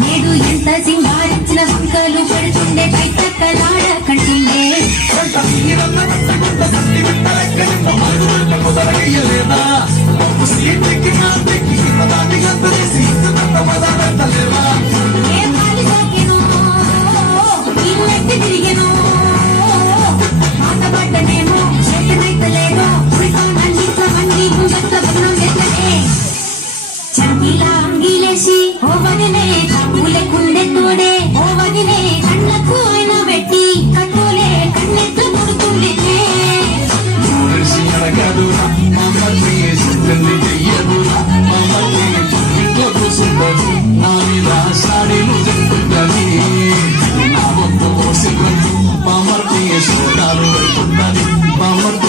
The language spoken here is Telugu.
నేడు ఎంత సింగారించిన వంకలు పడుతుండే కైతక్కలాడ కంటుండే ఇల్లెట్టి తిరిగెను మాట పడ్డనేమో చేతనైతలేదో చంకీలా అంగిలేసి ఓ వదిలే తాపులే కుండె తోడే ఓ వదిలే కళ్ళకు ఆయన పెట్టి కట్టులే కన్నెట్లు ముడుతుండే పామర్తి